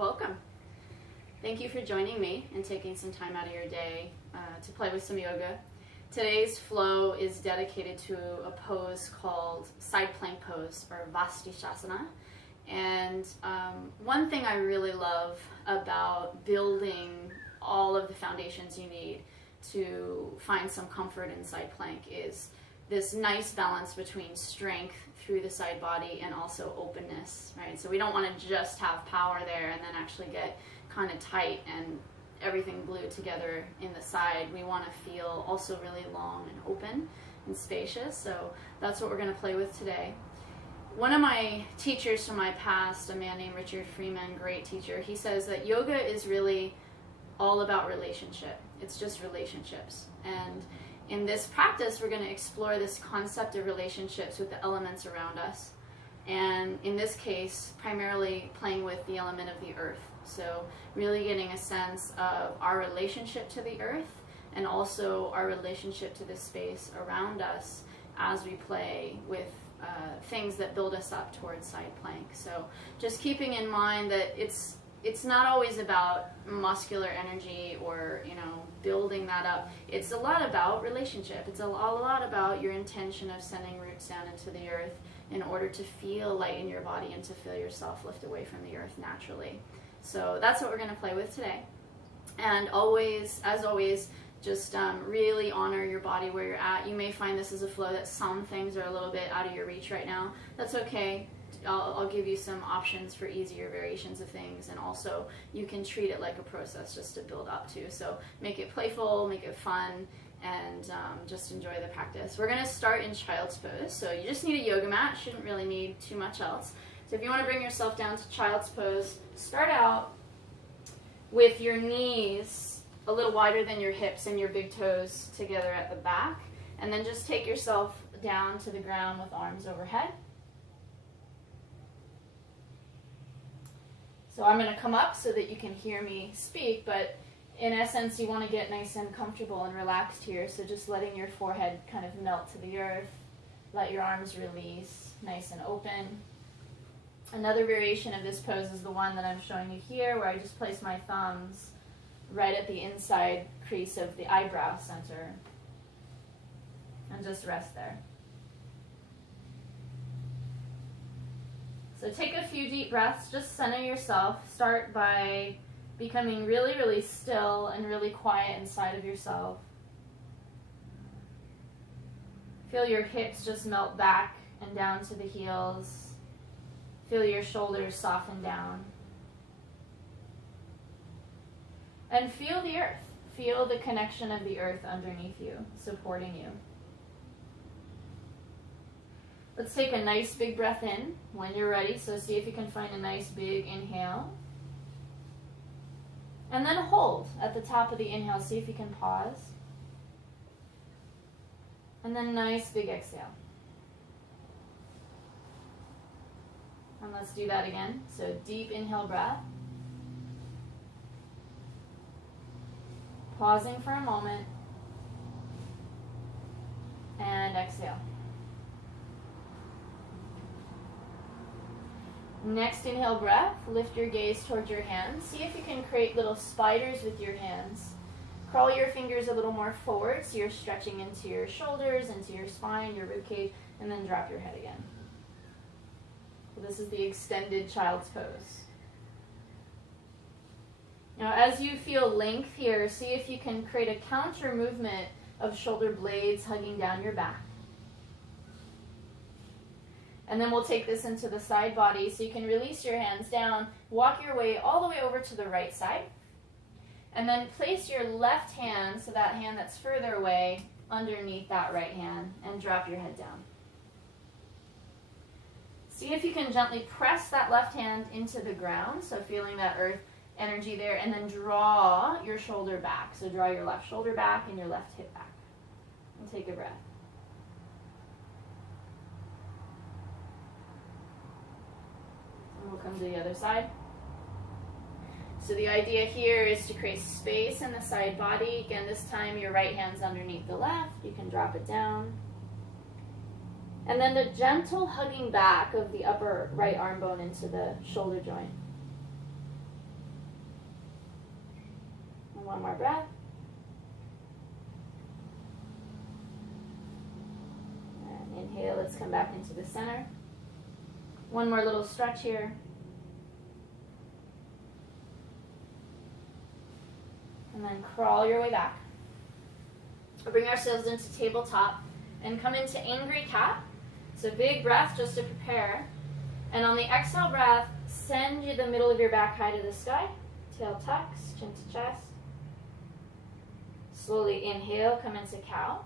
Welcome. Thank you for joining me and taking some time out of your day to play with some yoga. Today's flow is dedicated to a pose called side plank pose, or Vashistasana. And one thing I really love about building all of the foundations you need to find some comfort in side plank is this nice balance between strength through the side body and also openness, right? So we don't want to just have power there and then actually get kind of tight and everything glued together in the side. We want to feel also really long and open and spacious. So that's what we're going to play with today. One of my teachers from my past, a man named Richard Freeman, great teacher, he says that yoga is really all about relationship. It's just relationships. And in this practice, we're going to explore this concept of relationships with the elements around us. And in this case, primarily playing with the element of the earth. So really getting a sense of our relationship to the earth and also our relationship to the space around us as we play with things that build us up towards side plank. So just keeping in mind that it's not always about muscular energy or, building that up. It's a lot about relationship. It's a lot about your intention of sending roots down into the earth in order to feel light in your body and to feel yourself lift away from the earth naturally. So that's what we're going to play with today. And always, as always, just really honor your body where you're at. You may find this is a flow that some things are a little bit out of your reach right now. That's okay. I'll give you some options for easier variations of things, and also you can treat it like a process just to build up to. So make it playful, make it fun, and just enjoy the practice. We're going to start in child's pose. So you just need a yoga mat. Shouldn't really need too much else. So if you want to bring yourself down to child's pose, start out with your knees a little wider than your hips and your big toes together at the back, and then just take yourself down to the ground with arms overhead. So I'm going to come up so that you can hear me speak, but in essence you want to get nice and comfortable and relaxed here, so just letting your forehead kind of melt to the earth, let your arms release, nice and open. Another variation of this pose is the one that I'm showing you here, where I just place my thumbs right at the inside crease of the eyebrow center and just rest there. So take a few deep breaths, just center yourself. Start by becoming really, really still and really quiet inside of yourself. Feel your hips just melt back and down to the heels. Feel your shoulders soften down. And feel the earth. Feel the connection of the earth underneath you, supporting you. Let's take a nice big breath in when you're ready. So see if you can find a nice big inhale. And then hold at the top of the inhale. See if you can pause. And then nice big exhale. And let's do that again. So deep inhale breath. Pausing for a moment. And exhale. Next inhale breath, lift your gaze towards your hands. See if you can create little spiders with your hands. Crawl your fingers a little more forward so you're stretching into your shoulders, into your spine, your rib cage, and then drop your head again. So this is the extended child's pose. Now as you feel length here, see if you can create a counter movement of shoulder blades hugging down your back. And then we'll take this into the side body, so you can release your hands down, walk your way all the way over to the right side, and then place your left hand, so that hand that's further away, underneath that right hand, and drop your head down. See if you can gently press that left hand into the ground, so feeling that earth energy there, and then draw your shoulder back. So draw your left shoulder back and your left hip back. And take a breath. We'll come to the other side. So the idea here is to create space in the side body. Again, this time your right hand's underneath the left. You can drop it down. And then the gentle hugging back of the upper right arm bone into the shoulder joint. And one more breath. And inhale, let's come back into the center. One more little stretch here. And then crawl your way back. We'll bring ourselves into tabletop and come into angry cat. So big breath just to prepare. And on the exhale breath, send the middle of your back high to the sky. Tail tucks, chin to chest. Slowly inhale, come into cow.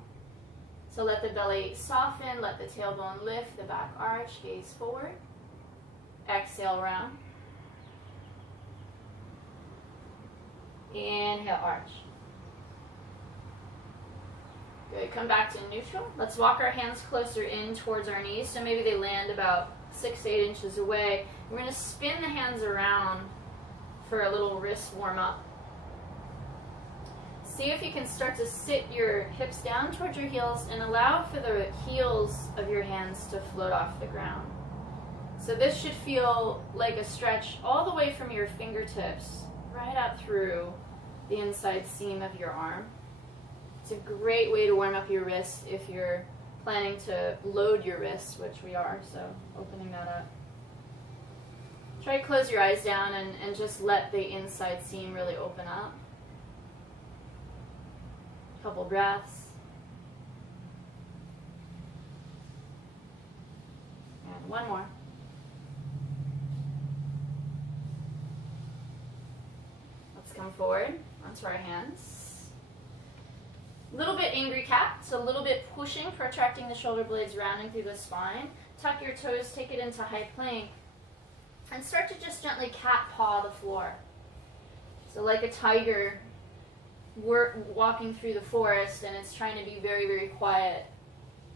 So let the belly soften, let the tailbone lift, the back arch, gaze forward. Exhale, round. Inhale, arch. Good, come back to neutral. Let's walk our hands closer in towards our knees, so maybe they land about 6 to 8 inches away. We're going to spin the hands around for a little wrist warm up. See if you can start to sit your hips down towards your heels and allow for the heels of your hands to float off the ground. So this should feel like a stretch all the way from your fingertips right up through the inside seam of your arm. It's a great way to warm up your wrists if you're planning to load your wrists, which we are, so opening that up. Try to close your eyes down and just let the inside seam really open up. Couple breaths. And one more. Let's come forward onto our hands. A little bit angry cat, so a little bit pushing, protracting the shoulder blades, rounding through the spine. Tuck your toes, take it into high plank, and start to just gently cat paw the floor. So like a tiger, we're walking through the forest, and it's trying to be very, very quiet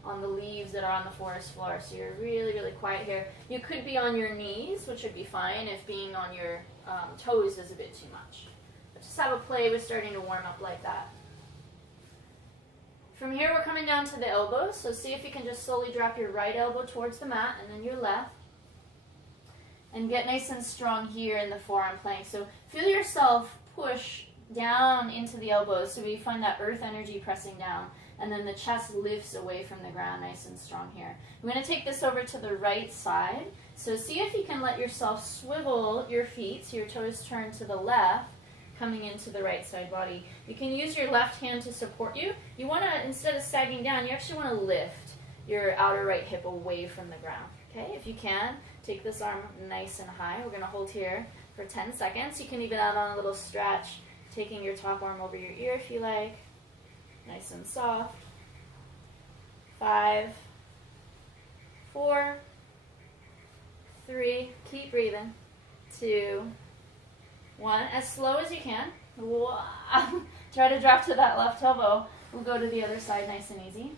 on the leaves that are on the forest floor. So you're really, really quiet here. You could be on your knees, which would be fine if being on your toes is a bit too much. But just have a play with starting to warm up like that. From here, we're coming down to the elbows, so see if you can just slowly drop your right elbow towards the mat and then your left. And get nice and strong here in the forearm plank. So feel yourself push down into the elbows so we find that earth energy pressing down. And then the chest lifts away from the ground nice and strong here. I'm going to take this over to the right side. So see if you can let yourself swivel your feet so your toes turn to the left, coming into the right side body. You can use your left hand to support you. You want to, instead of sagging down, you actually want to lift your outer right hip away from the ground. Okay, if you can, take this arm nice and high. We're going to hold here for 10 seconds. You can even add on a little stretch, taking your top arm over your ear if you like. Nice and soft. 5, 4, 3, keep breathing. 2, 1, as slow as you can. Try to drop to that left elbow. We'll go to the other side nice and easy.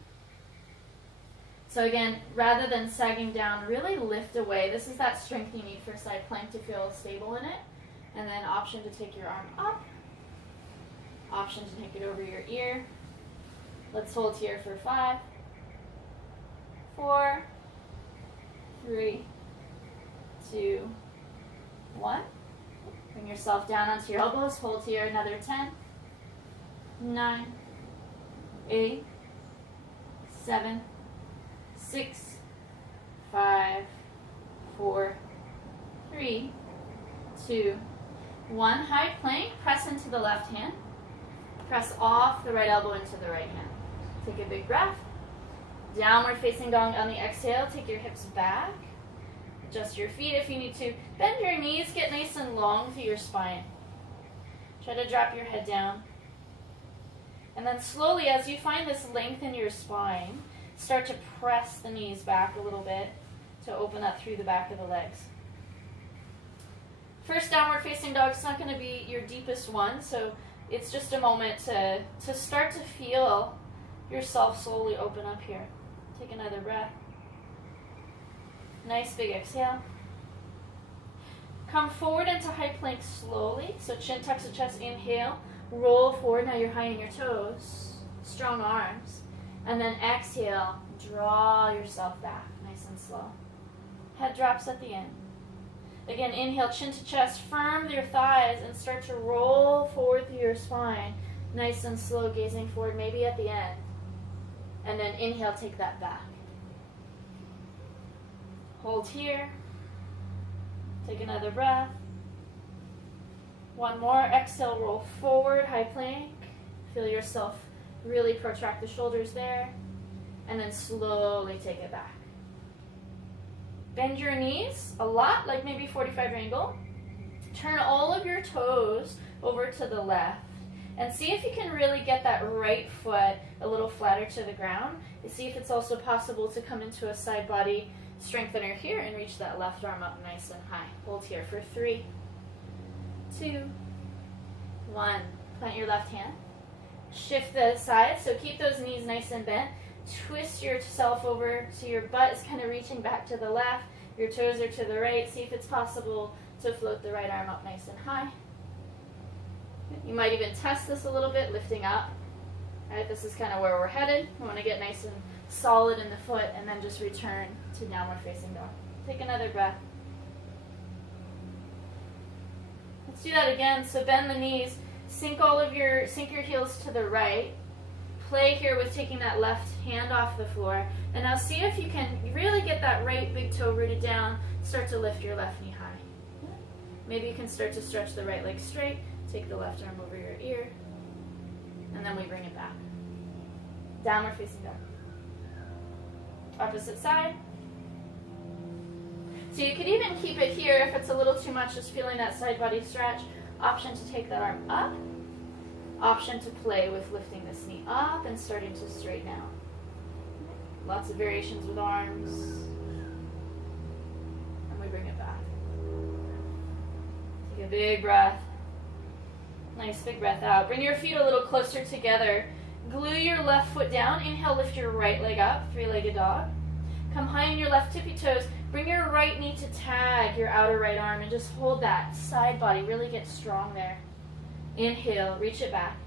So again, rather than sagging down, really lift away. This is that strength you need for side plank to feel stable in it. And then option to take your arm up. Option to take it over your ear. Let's hold here for 5, 4, 3, 2, 1. Bring yourself down onto your elbows. Hold here another 10, 9, 8, 7, 6, 5, 4, 3, 2, 1. High plank. Press into the left hand. Press off the right elbow into the right hand. Take a big breath. Downward facing dog on the exhale. Take your hips back. Adjust your feet if you need to. Bend your knees. Get nice and long through your spine. Try to drop your head down. And then slowly, as you find this length in your spine, start to press the knees back a little bit to open up through the back of the legs. First downward facing dog is not going to be your deepest one, so it's just a moment to start to feel yourself slowly open up here. Take another breath. Nice big exhale. Come forward into high plank slowly. So chin tucks the chest, inhale. Roll forward, now you're high on your toes. Strong arms. And then exhale, draw yourself back, nice and slow. Head drops at the end. Again, inhale, chin to chest, firm your thighs, and start to roll forward through your spine. Nice and slow, gazing forward, maybe at the end. And then inhale, take that back. Hold here. Take another breath. One more. Exhale, roll forward, high plank. Feel yourself really protract the shoulders there. And then slowly take it back. Bend your knees a lot, like maybe 45 angle. Turn all of your toes over to the left. And see if you can really get that right foot a little flatter to the ground. And see if it's also possible to come into a side body strengthener here and reach that left arm up nice and high. Hold here for 3, 2, 1. Plant your left hand. Shift the side, so keep those knees nice and bent. Twist yourself over so your butt is kind of reaching back to the left. Your toes are to the right. See if it's possible to float the right arm up nice and high. You might even test this a little bit, lifting up. All right, this is kind of where we're headed. We want to get nice and solid in the foot and then just return to downward facing dog. Take another breath. Let's do that again. So bend the knees, sink your heels to the right. Play here with taking that left hand off the floor. And now see if you can really get that right big toe rooted down. Start to lift your left knee high. Maybe you can start to stretch the right leg straight. Take the left arm over your ear. And then we bring it back. Downward facing dog. Opposite side. So you could even keep it here if it's a little too much, just feeling that side body stretch. Option to take that arm up. Option to play with lifting this knee up and starting to straighten out. Lots of variations with arms. And we bring it back. Take a big breath. Nice big breath out. Bring your feet a little closer together. Glue your left foot down. Inhale, lift your right leg up, three-legged dog. Come high in your left tippy toes. Bring your right knee to tag your outer right arm and just hold that side body. Really get strong there. Inhale, reach it back.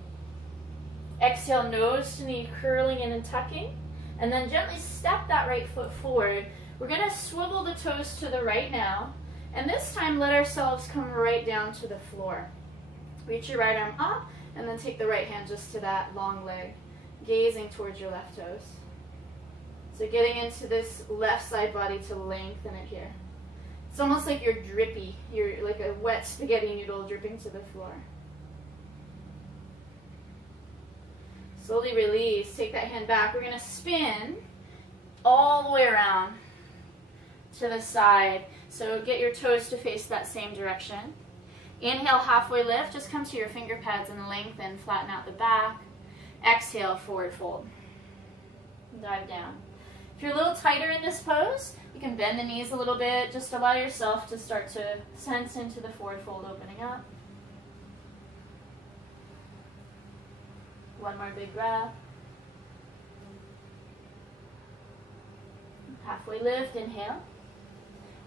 Exhale, nose to knee, curling in and tucking. And then gently step that right foot forward. We're going to swivel the toes to the right now. And this time, let ourselves come right down to the floor. Reach your right arm up, and then take the right hand just to that long leg, gazing towards your left toes. So getting into this left side body to lengthen it here. It's almost like you're drippy. You're like a wet spaghetti noodle dripping to the floor. Slowly release. Take that hand back. We're going to spin all the way around to the side. So get your toes to face that same direction. Inhale, halfway lift. Just come to your finger pads and lengthen. Flatten out the back. Exhale, forward fold. Dive down. If you're a little tighter in this pose, you can bend the knees a little bit. Just allow yourself to start to sense into the forward fold opening up. One more big breath. Halfway lift, inhale.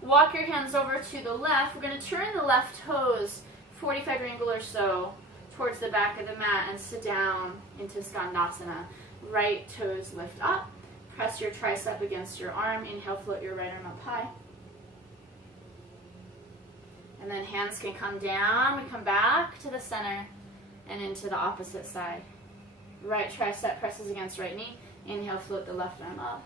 Walk your hands over to the left. We're going to turn the left toes 45 angle or so towards the back of the mat and sit down into Skandasana. Right toes lift up. Press your tricep against your arm. Inhale, float your right arm up high. And then hands can come down. We come back to the center and into the opposite side. Right tricep presses against right knee. Inhale, float the left arm up.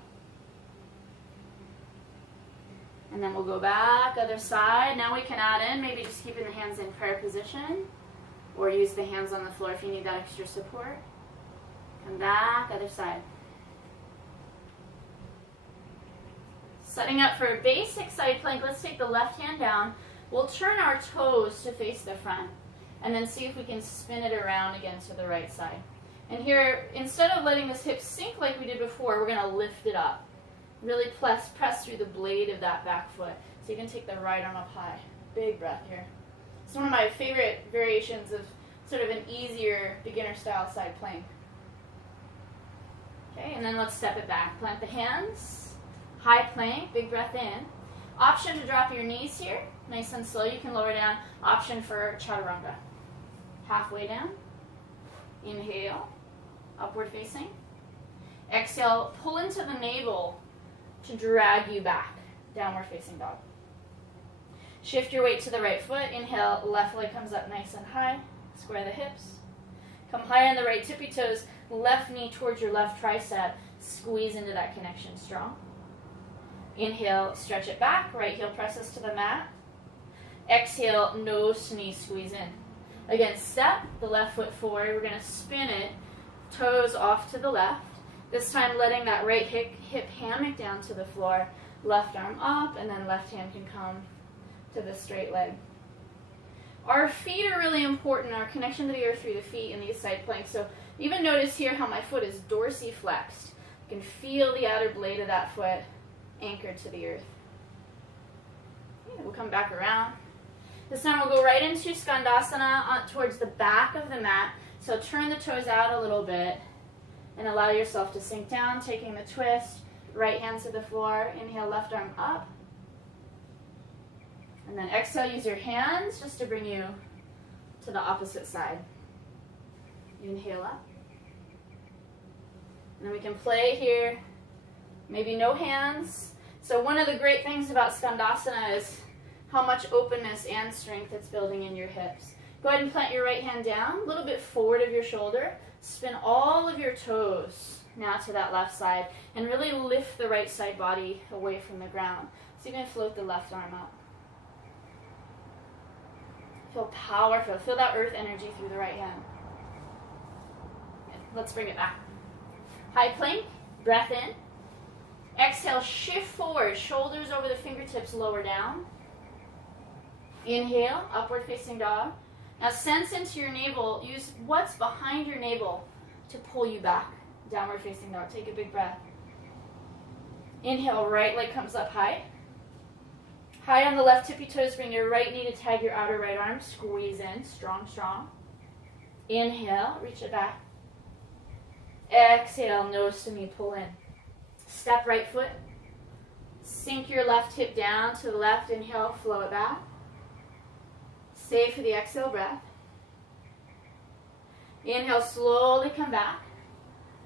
And then we'll go back, other side. Now we can add in, maybe just keeping the hands in prayer position, or use the hands on the floor if you need that extra support. Come back, other side. Setting up for a basic side plank, let's take the left hand down. We'll turn our toes to face the front, and then see if we can spin it around again to the right side. And here, instead of letting this hip sink like we did before, we're going to lift it up. Really press through the blade of that back foot. So you can take the right arm up high. Big breath here. It's one of my favorite variations of sort of an easier beginner style side plank. Okay, and then let's step it back. Plant the hands. High plank, big breath in. Option to drop your knees here. Nice and slow, you can lower down. Option for chaturanga. Halfway down. Inhale, upward facing. Exhale, pull into the navel to drag you back, downward facing dog. Shift your weight to the right foot. Inhale, left leg comes up nice and high. Square the hips. Come high on the right tippy toes. Left knee towards your left tricep. Squeeze into that connection strong. Inhale, stretch it back. Right heel presses to the mat. Exhale, nose to knee, squeeze in. Again, step the left foot forward. We're going to spin it, toes off to the left. This time letting that right hip hammock down to the floor. Left arm up, and then left hand can come to the straight leg. Our feet are really important, our connection to the earth through the feet in these side planks. So even notice here how my foot is dorsiflexed. You can feel the outer blade of that foot anchored to the earth. Okay, we'll come back around. This time we'll go right into Skandasana towards the back of the mat. So turn the toes out a little bit and allow yourself to sink down, taking the twist. Right hand to the floor. Inhale, left arm up. And then exhale, use your hands just to bring you to the opposite side. Inhale up. And then we can play here. Maybe no hands. So one of the great things about Skandasana is how much openness and strength it's building in your hips. Go ahead and plant your right hand down, a little bit forward of your shoulder. Spin all of your toes now to that left side, and really lift the right side body away from the ground. So you're going to float the left arm up. Feel powerful. Feel that earth energy through the right hand. Good. Let's bring it back. High plank, breath in. Exhale, shift forward, shoulders over the fingertips, lower down. Inhale, upward facing dog. Now sense into your navel. Use what's behind your navel to pull you back. Downward facing dog. Take a big breath. Inhale, right leg comes up high. High on the left tippy toes. Bring your right knee to tag your outer right arm. Squeeze in. Strong, strong. Inhale, reach it back. Exhale, nose to knee, pull in. Step right foot. Sink your left hip down to the left. Inhale, flow it back. Stay for the exhale breath. Inhale, slowly come back.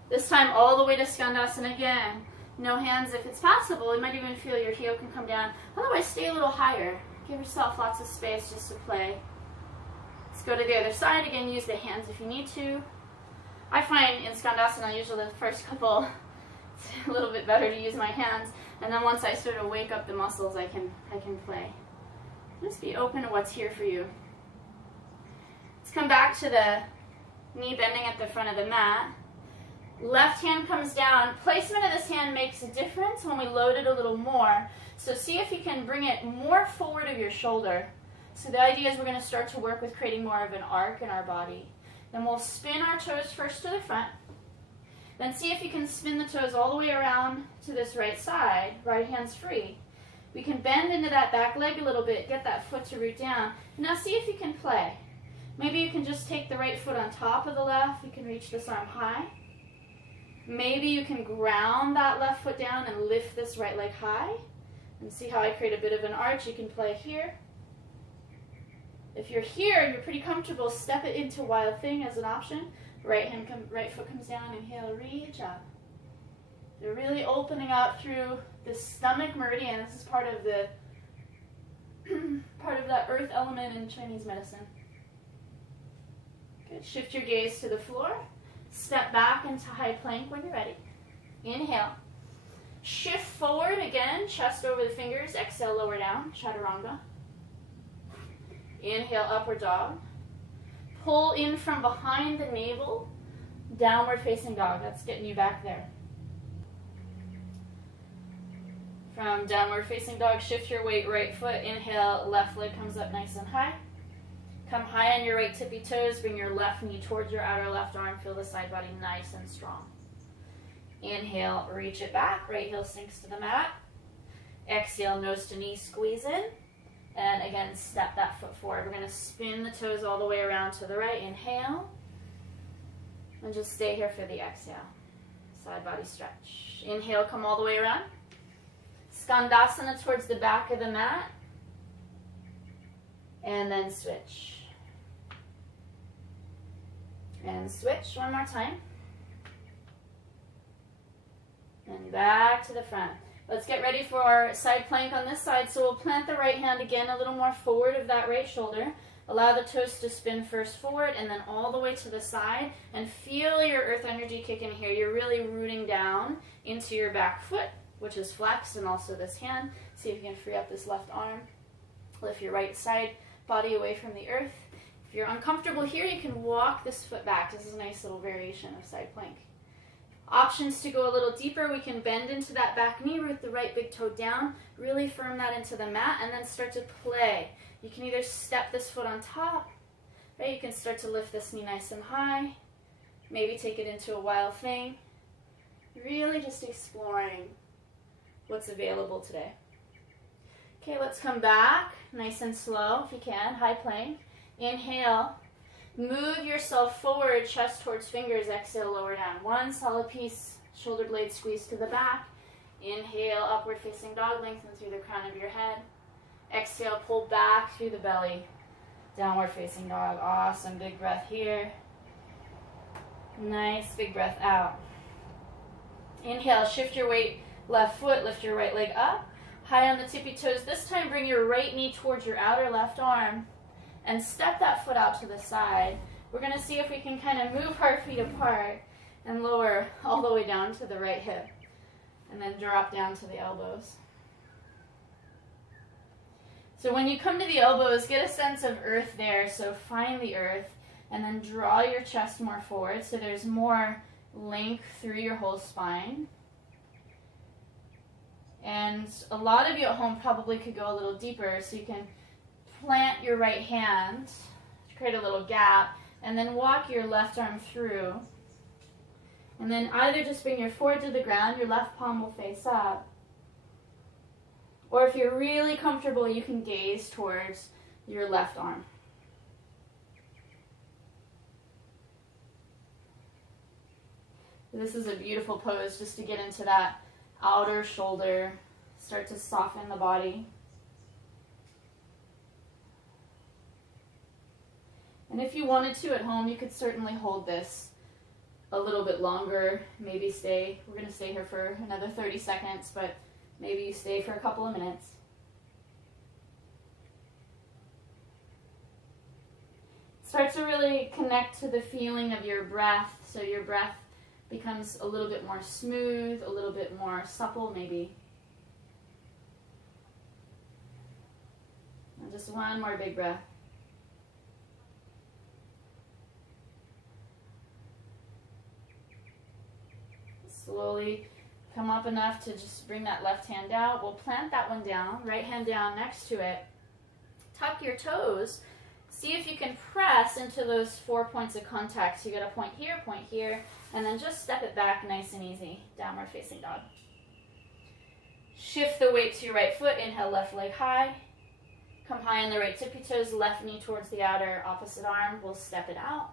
This time all the way to Skandasana again. No hands if it's possible. You might even feel your heel can come down. Otherwise, stay a little higher. Give yourself lots of space just to play. Let's go to the other side. Again, use the hands if you need to. I find in Skandasana, usually the first couple, it's a little bit better to use my hands. And then once I sort of wake up the muscles, I can play. Just be open to what's here for you. Let's come back to the knee bending at the front of the mat. Left hand comes down. Placement of this hand makes a difference when we load it a little more. So see if you can bring it more forward of your shoulder. So the idea is we're going to start to work with creating more of an arc in our body. Then we'll spin our toes first to the front. Then see if you can spin the toes all the way around to this right side. Right hand's free. We can bend into that back leg a little bit, get that foot to root down. Now see if you can play. Maybe you can just take the right foot on top of the left. You can reach this arm high. Maybe you can ground that left foot down and lift this right leg high. And see how I create a bit of an arch. You can play here. If you're here and you're pretty comfortable, step it into Wild Thing as an option. Right foot comes down. Inhale, reach up. You're really opening up through the stomach meridian. This is part of the that earth element in Chinese medicine. Good. Shift your gaze to the floor. Step back into high plank when you're ready. Inhale. Shift forward again, chest over the fingers. Exhale, lower down, chaturanga. Inhale, upward dog. Pull in from behind the navel. Downward facing dog. That's getting you back there. From downward facing dog, shift your weight, right foot. Inhale, left leg comes up nice and high. Come high on your right tippy toes. Bring your left knee towards your outer left arm. Feel the side body nice and strong. Inhale, reach it back. Right heel sinks to the mat. Exhale, nose to knee, squeeze in. And again, step that foot forward. We're going to spin the toes all the way around to the right. Inhale. And just stay here for the exhale. Side body stretch. Inhale, come all the way around. Skandasana towards the back of the mat. And then switch. And switch one more time. And back to the front. Let's get ready for our side plank on this side. So we'll plant the right hand again a little more forward of that right shoulder. Allow the toes to spin first forward and then all the way to the side, and feel your earth energy kick in here. You're really rooting down into your back foot, which is flexed, and also this hand. See if you can free up this left arm. Lift your right side body away from the earth. If you're uncomfortable here, you can walk this foot back. This is a nice little variation of side plank. Options to go a little deeper, we can bend into that back knee, root the right big toe down, really firm that into the mat, and then start to play. You can either step this foot on top, right? You can start to lift this knee nice and high, maybe take it into a wild thing. Really just exploring what's available today. Okay, let's come back, nice and slow if you can, high plank. Inhale. Move yourself forward, chest towards fingers. Exhale, lower down. One solid piece, shoulder blade squeeze to the back. Inhale, upward facing dog, lengthen through the crown of your head. Exhale, pull back through the belly. Downward facing dog. Awesome, big breath here. Nice, big breath out. Inhale, shift your weight, left foot, lift your right leg up. High on the tippy toes. This time, bring your right knee towards your outer left arm. And step that foot out to the side. We're going to see if we can kind of move our feet apart and lower all the way down to the right hip. And then drop down to the elbows. So when you come to the elbows, get a sense of earth there. So find the earth and then draw your chest more forward so there's more length through your whole spine. And a lot of you at home probably could go a little deeper, so you can plant your right hand, create a little gap, and then walk your left arm through. And then either just bring your forehead to the ground, your left palm will face up. Or if you're really comfortable, you can gaze towards your left arm. This is a beautiful pose just to get into that outer shoulder, start to soften the body. And if you wanted to at home, you could certainly hold this a little bit longer. Maybe stay, we're going to stay here for another 30 seconds, but maybe you stay for a couple of minutes. Start to really connect to the feeling of your breath, so your breath becomes a little bit more smooth, a little bit more supple maybe. And just one more big breath. Slowly come up enough to just bring that left hand out. We'll plant that one down, right hand down next to it. Tuck your toes. See if you can press into those 4 points of contact. So you got a point here, and then just step it back nice and easy. Downward facing dog. Shift the weight to your right foot. Inhale, left leg high. Come high on the right tippy toes, left knee towards the outer opposite arm. We'll step it out.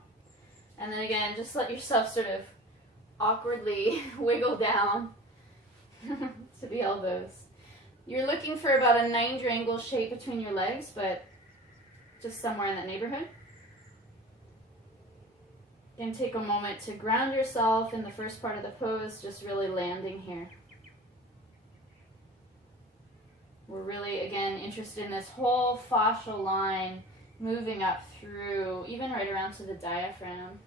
And then again, just let yourself sort of awkwardly wiggle down to the elbows. You're looking for about a 90 angle shape between your legs, but just somewhere in that neighborhood. And take a moment to ground yourself in the first part of the pose, just really landing here. We're really, again, interested in this whole fascial line moving up through, even right around to the diaphragm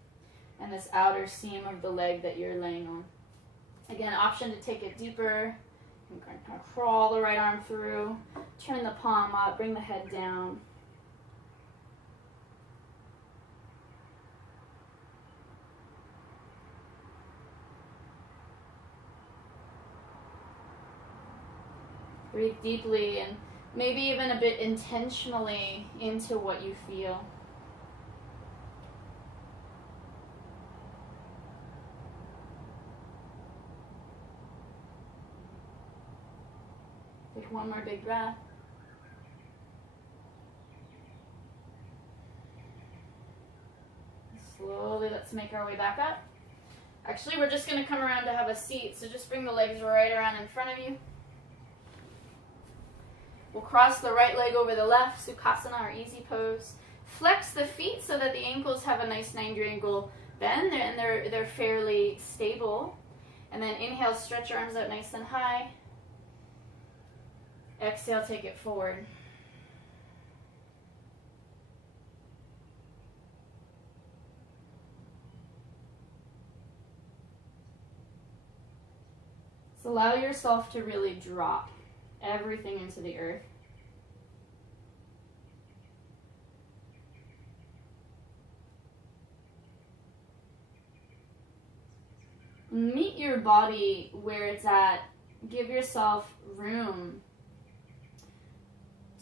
and this outer seam of the leg that you're laying on. Again, option to take it deeper. You can kind of crawl the right arm through, turn the palm up, bring the head down. Breathe deeply and maybe even a bit intentionally into what you feel. Take one more big breath. Slowly, let's make our way back up. Actually, we're just going to come around to have a seat, so just bring the legs right around in front of you. We'll cross the right leg over the left, Sukhasana or easy pose. Flex the feet so that the ankles have a nice 90 angle bend and they're fairly stable. And then inhale, stretch your arms out nice and high. Exhale, take it forward. So allow yourself to really drop everything into the earth. Meet your body where it's at. Give yourself room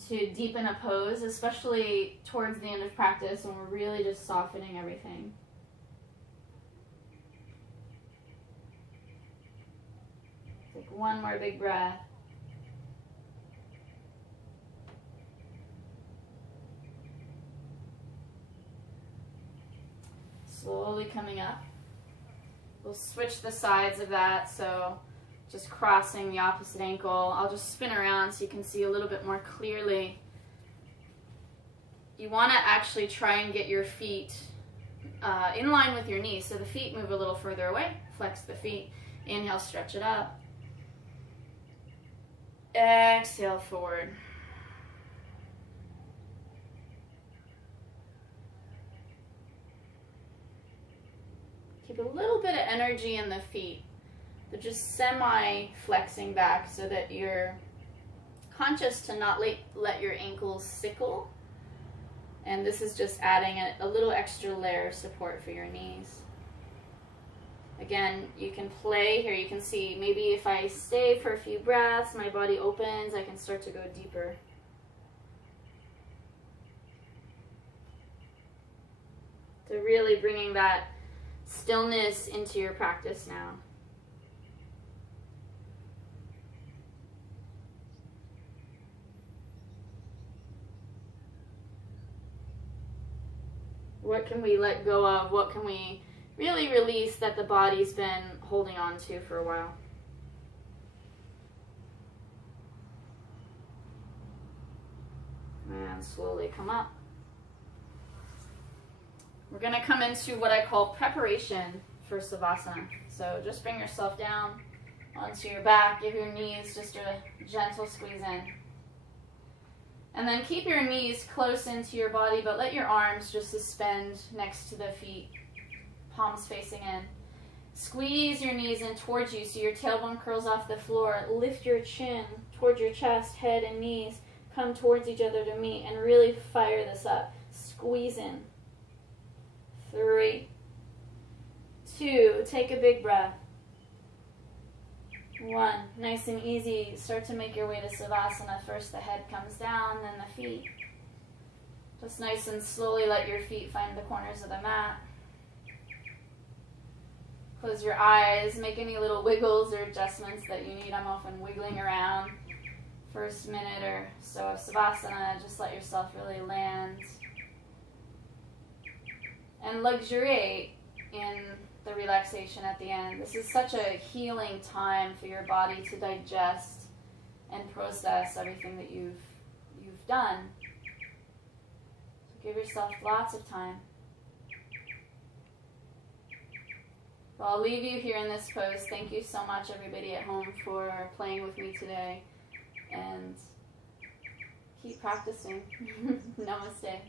to deepen a pose, especially towards the end of practice when we're really just softening everything. Take one more big breath. Slowly coming up. We'll switch the sides of that, so just crossing the opposite ankle. I'll just spin around so you can see a little bit more clearly. You want to actually try and get your feet in line with your knees, so the feet move a little further away. Flex the feet. Inhale, stretch it up. Exhale, forward. Keep a little bit of energy in the feet. They're just semi-flexing back so that you're conscious to not let your ankles sickle. And this is just adding a little extra layer of support for your knees. Again, you can play here. You can see maybe if I stay for a few breaths, my body opens, I can start to go deeper. So really bringing that stillness into your practice now. What can we let go of? What can we really release that the body's been holding on to for a while? And slowly come up. We're going to come into what I call preparation for Savasana. So just bring yourself down onto your back. Give your knees just a gentle squeeze in. And then keep your knees close into your body, but let your arms just suspend next to the feet, palms facing in. Squeeze your knees in towards you so your tailbone curls off the floor. Lift your chin towards your chest, head and knees come towards each other to meet, and really fire this up. Squeeze in. 3, 2, take a big breath. 1, nice and easy. Start to make your way to Savasana. First the head comes down, then the feet. Just nice and slowly let your feet find the corners of the mat. Close your eyes, make any little wiggles or adjustments that you need. I'm often wiggling around. First minute or so of Savasana, just let yourself really land and luxuriate in the relaxation at the end. This is such a healing time for your body to digest and process everything that you've done. So give yourself lots of time. Well, I'll leave you here in this pose. Thank you so much, everybody at home, for playing with me today. And keep practicing. Namaste.